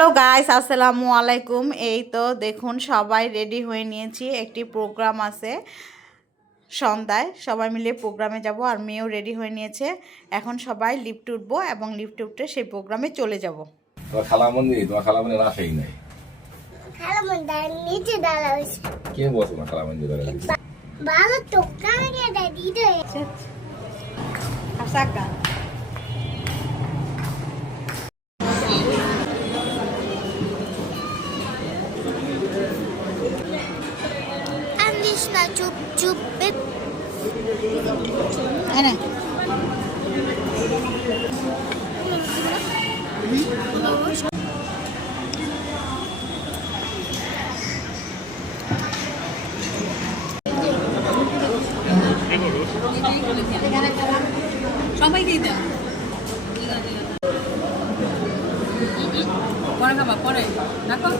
Hello guys, আসসালামু আলাইকুম। এই তো দেখুন সবাই রেডি হয়ে নিয়েছি, একটি প্রোগ্রাম আছে সন্ধ্যায়, সবাই মিলে প্রোগ্রামে যাব। আর মেয়েও রেডি হয়ে নিয়েছে। এখন সবাই লিফটে উঠবো এবং লিফটে উঠে সেই প্রোগ্রামে চলে যাব। তোমার খালামন্দি রাখেই নাই। নিচে দাঁড়া হয়েছে। কে বলছো না খালামন্দি দাঁড়ায়? ভালো তো কানে দিতে আসাকা আন্দিস না চুপ চুপ এনে সবাইকেই দেন পরে খাবা পরে দেখো